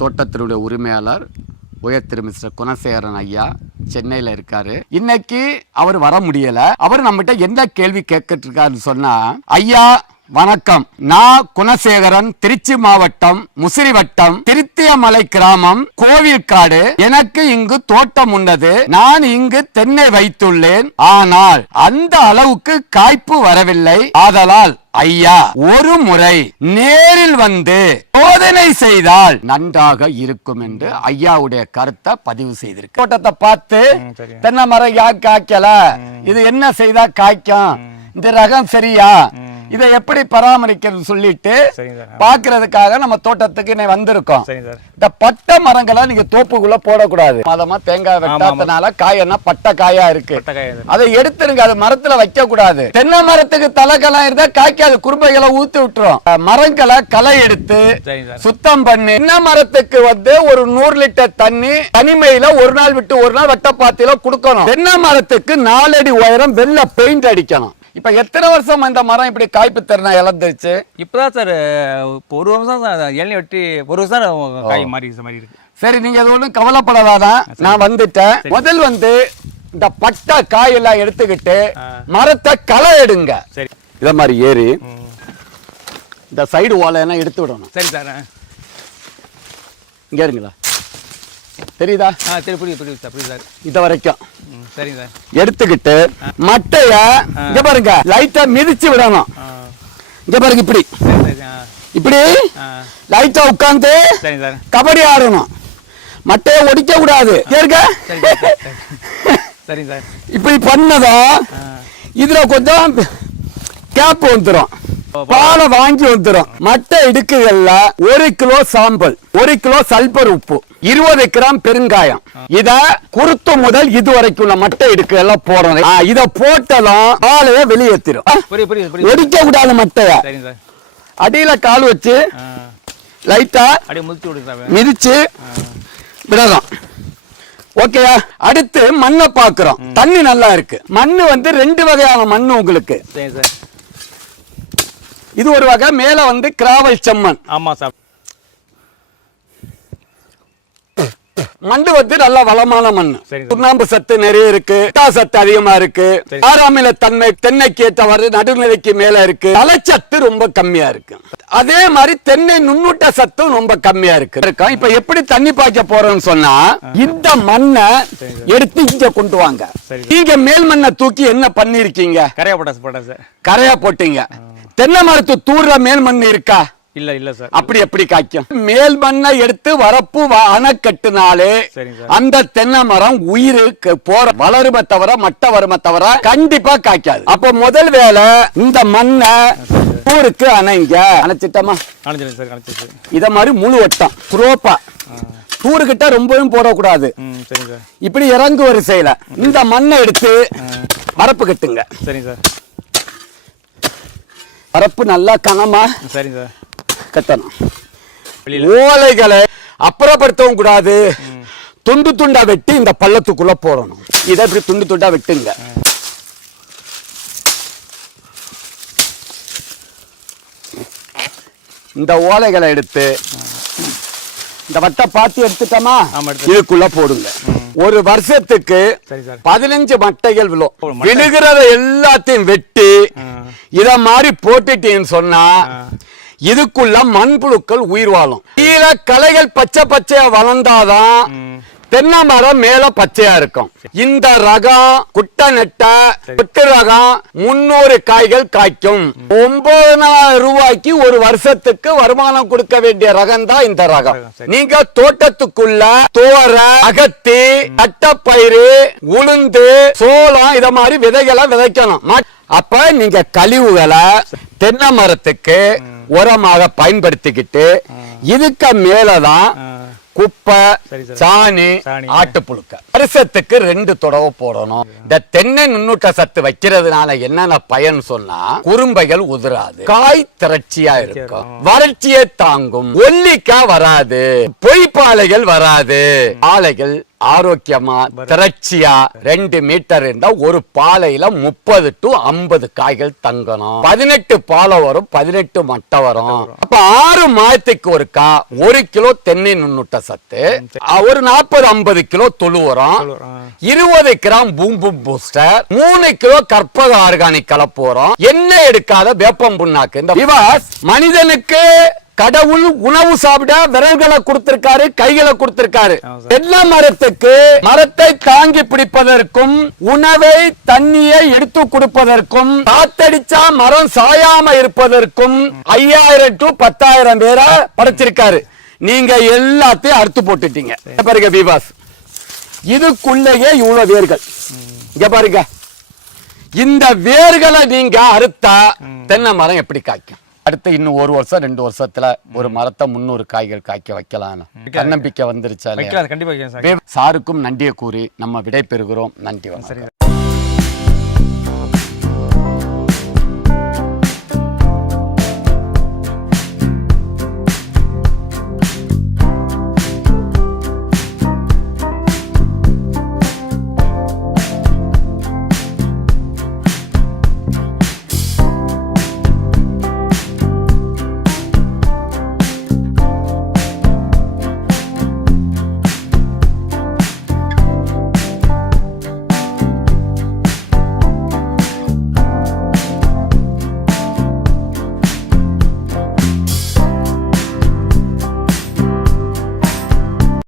தோட்டத்தினுடைய உரிமையாளர் உயர் திரு மிஸ்டர் குணசேகரன் ஐயா சென்னையில் இருக்காரு. இன்னைக்கு அவர் வர முடியல. அவர் நம்மகிட்ட என்ன கேள்வி கேட்கிட்டு இருக்காருன்னு சொன்னா, ஐயா வணக்கம், நான் குணசேகரன், திருச்சி மாவட்டம் முசிறி வட்டம் திருத்தியமலை கிராமம் கோவில்காடு. எனக்கு இங்கு தோட்டம் உள்ளது. நான் இங்கு தென்னை வைத்துள்ளேன். ஆனால் அந்த அளவுக்கு காய்ப்பு வரவில்லை. ஆதலால் ஐயா ஒரு முறை நேரில் வந்து சோதனை செய்தால் நன்றாக இருக்கும் என்று ஐயாவுடைய கருத்தை பதிவு செய்திருக்கு. தோட்டத்தை பார்த்து தென்னை மரம் யார் காய்க்கல, இது என்ன செய்தா காய்க்கும், இந்த ரகம் சரியா, இதை எப்படி பராமரிக்கிறது சொல்லிட்டு பாக்குறதுக்காக நம்ம தோட்டத்துக்கு வந்திருக்கோம். இந்த பட்டை மரங்களை நீங்க தோப்புக்குள்ள போடக்கூடாது. மதமா தேங்காய் வெட்டாதனால காயன்னா பட்டை காயா இருக்கு, அதை எடுத்துருங்க. அது மரத்துல வைக்க கூடாது. தென்னை மரத்துக்கு தலைக்கெல்லாம் இருந்தா காய்க்காது, குறும்பைகளை ஊத்தி விட்டுரும். மரங்களை களை எடுத்து சுத்தம் பண்ணி தென்னை மரத்துக்கு வந்து ஒரு 100 லிட்டர் தண்ணி தனிமையில ஒரு நாள் விட்டு ஒரு நாள் வட்டப்பாத்தியில கொடுக்கணும். தென்னை மரத்துக்கு 4 அடி உயரம் வெள்ளை பெயிண்ட் அடிக்கணும். இப்ப எத்தனை வருஷம் இந்த மரம் இப்படி காய்ப்பு திறனை இழந்துருச்சு? இப்பதான் சார் ஒரு வருஷம் இளநீ வெட்டி ஒரு வருஷம் காய் மாறி இருக்கு. சரி, நீங்க அது ஒன்றும் கவலைப்படாதான், நான் வந்துட்டேன். முதல் வந்து இந்த பட்டை காயெல்லாம் எடுத்துக்கிட்டு மரத்தை களை எடுங்க. சரி, இத மாதிரி ஏறி இந்த சைடு ஓலையெல்லாம் எடுத்து விடணும். சரி சார், இங்க இருங்களா, தெரியுதா? புரியுது சார். இத வரைக்கும் சரிங்க சார் எடுத்துக்கிட்டு மட்டைய இங்க பாருங்க லைட்டா மிதிச்சு விடணும். இங்க பாருங்க, இப்படி இப்படி லைட்டா உட்கார்ந்து கபடி ஆடணும். மட்டைய ஒடிக்க கூடாது. இப்படி பண்ணதும் இதுல கொஞ்சம் கேப் வந்துடும், பாலை வாங்கி வந்துடும். மட்டை இடுக்குகள்ல 1 கிலோ சாம்பல், 1 கிலோ சல்பர் உப்பு, 20 கிராம் பெருங்காயம், இத குருத்து முதல் இதுவரைக்கும் உள்ள மட்டை இடுக்கு எல்லாம் போடணும். இத போட்டதும் பாலைய வெளியேற்றிடும். ஒடிக்க கூடாது மட்டைய. அடியில கால் வச்சு லைட்டா மிதிச்சு விடலாம். ஓகேயா? அடுத்து மண்ணை பாக்குறோம். தண்ணி நல்லா இருக்கு. மண்ணு வந்து 2 வகையான மண்ணு உங்களுக்கு. இது ஒரு வகை, மேல வந்து கிராவல் செம்மண். ஆமா சார். மண்ணு வந்து நல்ல வளமான மண். சுண்ணாம்பு சத்து நிறைய இருக்கு, சத்து அதிகமா இருக்கு, ஆறாமில தன்மை தென்னைக்கு ஏற்றவாறு நடுநிலைக்கு மேல இருக்கு, தலைச்சத்து ரொம்ப கம்மியா இருக்கு. அதே மாதிரி தென்னை நுண்ணூட்ட சத்தும் ரொம்ப கம்மியா இருக்கு. இப்ப எப்படி தண்ணி பாய்க்க போறோம்னு சொன்னா, இந்த மண்ணை எடுத்து இங்க கொண்டு வாங்க. நீங்க மேல் மண்ணை தூக்கி என்ன பண்ணிருக்கீங்க? கரையா போட்டீங்க. தென்னை மரத்து தூர்ல மேல் மண் இருக்கா? இல்ல சார். அப்படி எப்படி காய்க்கும்? மேல் மண்ணை எடுத்து வரப்பு அணைக்கட்டுனாலே அந்த தென்னை மரம் உயிருக்கு போற வளருமே தவிர மட்டை வருமே தவிர கண்டிப்பா காய்க்காது. அப்ப முதல் வேலை இந்த மண்ணை தூருக்கு அணைங்க. அணைச்சிட்டமா? இத மாதிரி முழு வட்டம் குரோப்பா தூருக்கிட்ட ரொம்பவும் போடக்கூடாது. இப்படி இறங்கு வரிசையில இந்த மண்ணை எடுத்து வரப்பு கட்டுங்க. சரி சார். வரப்பு நல்லா கனமா சரி சார் கட்டணும். ஓலைகளை அப்புறப்படுத்தவும் கூடாது. துண்டு துண்டா வெட்டி இந்த பள்ளத்துக்குள்ள போடணும். இதை இப்படி துண்டு துண்டா வெட்டுங்க. இந்த ஓலைகளை எடுத்து இந்த வட்ட பாத்தி எடுத்துட்டோமா, இதுக்குள்ள போடுங்க. ஒரு வருஷத்துக்கு 15 மட்டைகள் விழும். விழுகிறத எல்லாத்தையும் வெட்டி இத மாதிரி போட்டுட்டீங்கன்னு சொன்னா இதுக்குள்ள மண்புழுக்கள் உயிர் வாழும். கீழே களைகள் பச்சை பச்சையா வளர்ந்தாதான் தென்னை மரம் மேல பச்சையா இருக்கும். இந்த ரகம் குட்டை நெட்ட குட்டு ரகம் 300 காய்கள் காய்க்கும். 9,000 ரூபாய்க்கு ஒரு வருஷத்துக்கு வருமானம் கொடுக்க வேண்டிய ரகம் தான் இந்த ரகம். நீங்க தோட்டத்துக்குள்ள தோர, அகத்தி, தட்டப்பயிறு, உளுந்து, சோளம் இத மாதிரி விதைகளை விதைக்கணும். அப்ப நீங்க கழிவுகளை தென்னை மரத்துக்கு உரமாக பயன்படுத்திக்கிட்டு இதுக்கு மேலதான் குப்பை, சாணி, ஆட்டுப்புழுக்க வருஷத்துக்கு 2 தடவை போடணும். இந்த தென்னை நுண்ணூட்ட சத்து வைக்கிறதுனால என்னென்ன பயன் சொன்னா, குறும்பைகள் உதிராது, காய் திரட்சியா இருக்கும், வறட்சியை தாங்கும், ஒல்லிக்கா வராது, பொய்ப்பாலைகள் வராது, ஆலைகள் ஆரோக்கியமா திரட்சியா 2 மீட்டர் இருந்தா ஒரு பாலையில 30 to 50 காய்கள் தங்கணும். 18 பாலை வரும், 18 மட்டை வரும். அப்ப 6 மாதத்துக்கு ஒருக்கா 1 கிலோ தென்னை நுண்ணூட்ட சத்து, ஒரு 40-50 கிலோ தொழு உரம், 20 கிராம் பூம்பும் பூஸ்டர், 3 கிலோ கற்பக ஆர்கானிக் கலப்பு உரம், எண்ணெய் எடுக்காத வேப்பம் புண்ணாக்கு. இந்த மனிதனுக்கு கடவுள் உணவு சாப்பிட விரல்களை கொடுத்திருக்காரு, கைகளை கொடுத்திருக்காரு. தென்னை மரத்துக்கு மரத்தை தாங்கி பிடிப்பதற்கும் உணவை தண்ணியை எடுத்து கொடுப்பதற்கும் காத்தடிச்சா மரம் சாயாம இருப்பதற்கும் 5000 to 10,000 பேரை படைச்சிருக்காரு. நீங்க எல்லாத்தையும் அறுத்து போட்டுட்டீங்க. பாருங்க பீபாஸ், இதுக்குள்ளேயே இவ்வளவு வேர்கள். இங்க பாருங்க, இந்த வேர்களை நீங்க அறுத்தா தென்னை மரம் எப்படி காய்க்கும்? அடுத்து இன்னும் 1 வருஷம் 2 வருஷத்துல ஒரு மரத்தை 300 காய்கள் காய்க்க வைக்கலாம். தன்னம்பிக்கை வந்துருச்சா? கண்டிப்பா சாருக்கும் நன்றியை கூறி நம்ம விடை பெறுகிறோம். நன்றி.